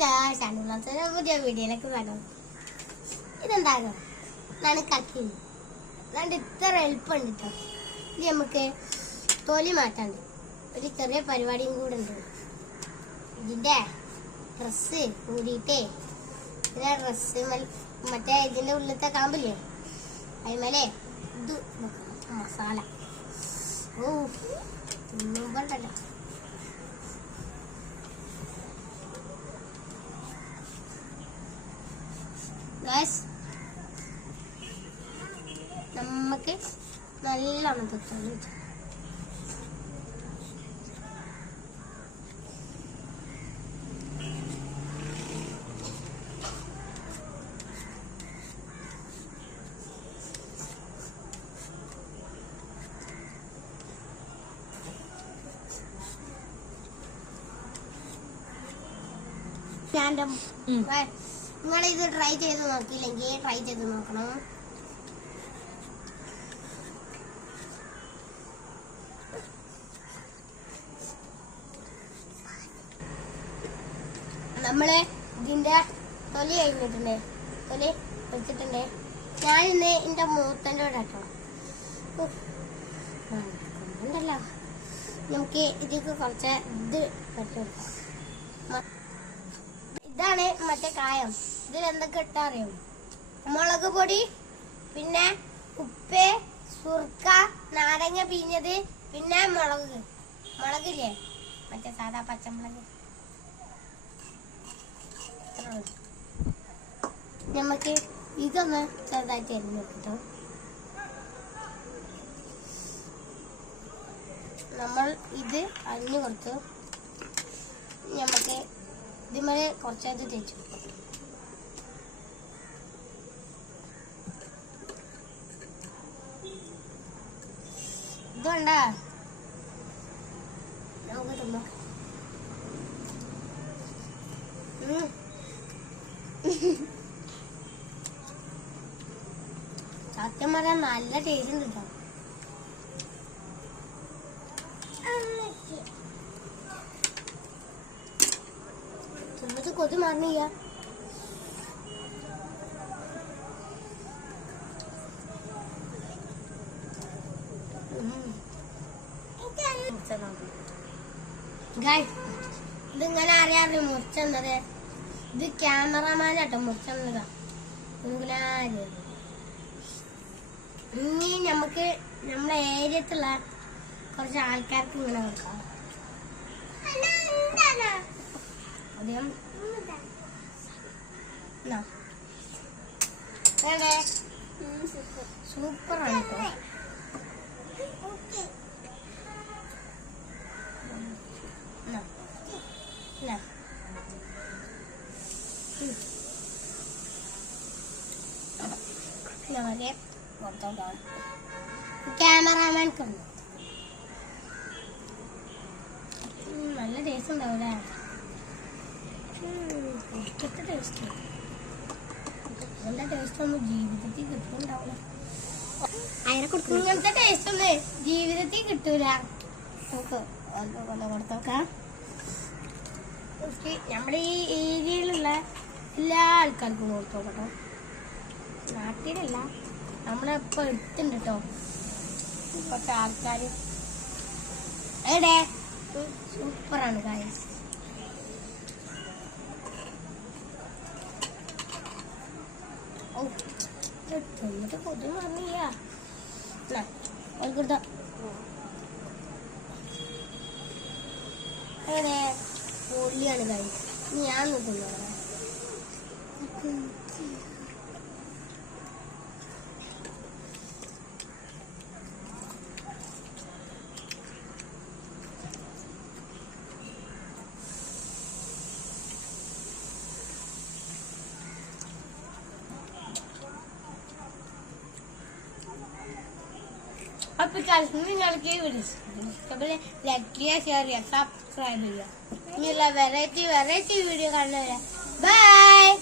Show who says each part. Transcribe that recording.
Speaker 1: പുതിയ വീഡിയോയിലേക്ക് വേണം ഇതെന്താകും ഇതാണ് കക്കി അതാണ്ട് ഇത്ര എളുപ്പമുണ്ട് കേട്ടോ ഇത് നമുക്ക് തൊലി മാറ്റാണ്ട് ഒരു ചെറിയ പരിപാടിയും കൂടെ ഉണ്ട്. ഇതിന്റെ ഡ്രസ്സ് കൂടിയിട്ടേ ഇതിന്റെ ഡ്രസ്സ് മറ്റേ ഇതിന്റെ ഉള്ളിലത്തെ കാമ്പില്ലേ അതിമേലെ ഇത് മസാല ഓ തിന്നുമ്പോണ്ടല്ലോ. ഗൈസ് നമുക്ക് നല്ലോണം തൊട്ടാലും ഞാൻ നിങ്ങൾ ഇത് ട്രൈ ചെയ്ത് നോക്കിയില്ലെങ്കിൽ ട്രൈ ചെയ്ത് നോക്കണം. നമ്മൾ ഇതിന്റെ തൊലി കഴിഞ്ഞിട്ടുണ്ട്. തൊലി വെച്ചിട്ടുണ്ട്. ഞാൻ ഇന്ന് എന്റെ മൂത്തന്റെ കൂടെ കേട്ടോ നമുക്ക് ഇതിക്ക് കുറച്ച് ഇത് പറ്റും ഇതാണ് മറ്റേ കായം. ഇതിൽ എന്തൊക്കെ ഇട്ടാ അറിയും മുളക് പൊടി പിന്നെ ഉപ്പ് സുർക്ക നാരങ്ങ പിഞ്ഞത് പിന്നെ മുളക്. മുളകില്ലേ? മറ്റേ സാധാ പച്ചമുളക്. നമുക്ക് ഇതൊന്ന് ചെറുതായിട്ട് എരിഞ്ഞു കിട്ടും നമ്മൾ ഇത് അരിഞ്ഞു കൊടുത്തു. നമുക്ക് ഇതിമേലെ കുറച്ചായിട്ട് തേച്ചു ഇതുണ്ടാ? നമുക്ക് തിന്നാം സത്യം പറയാൻ നല്ല ടേസ്റ്റ് ഉണ്ട് കേട്ടോ കൊതി മറന്നില്ല ഇതിങ്ങനെ അറിയാറില്ല മുറിച്ചെന്നത് ഇത് ക്യാമറമാനാട്ടോ മുറിച്ചെന്നതാ നിങ്ങളാരും ഇനി നമുക്ക് നമ്മളെ ഏരിയത്തുള്ള കുറച്ച് ആൾക്കാർക്ക് ഇങ്ങനെ നോക്കാം അധികം എന്നാ. എന്നാ. ഉം. നമുക്ക് പുറത്തോട്ടാണ് ക്യാമറാമാൻക്കുണ്ട് നല്ല ടേസ്റ്റ് ഉണ്ടാവില്ല ടേസ്റ്റ് ഇതിന്റെ ടേസ്റ്റ് ഒന്നും ജീവിതത്തിൽ കിട്ടുന്നുണ്ടാവില്ല ഇങ്ങനത്തെ ടേസ്റ്റ് ഒന്നും ജീവിതത്തിൽ കിട്ടൂല. നമുക്ക് ഒന്ന് കൊടുത്തോക്കാം നമ്മുടെ ഈ ഏരിയയിലുള്ള എല്ലാ ആൾക്കാർക്കും കൊടുത്തു നോക്കട്ടോ. നാട്ടിലല്ല നമ്മളിപ്പോ എടുത്തുണ്ട് കേട്ടോ കുറച്ച് ആൾക്കാർ എടേ സൂപ്പറാണ് കാര്യം ഓ എവിടെ പൊള്ളിയാണ് ഇനി ഞാൻ തിന്നോളാം पचासवीं लड़की वीडियो का बाय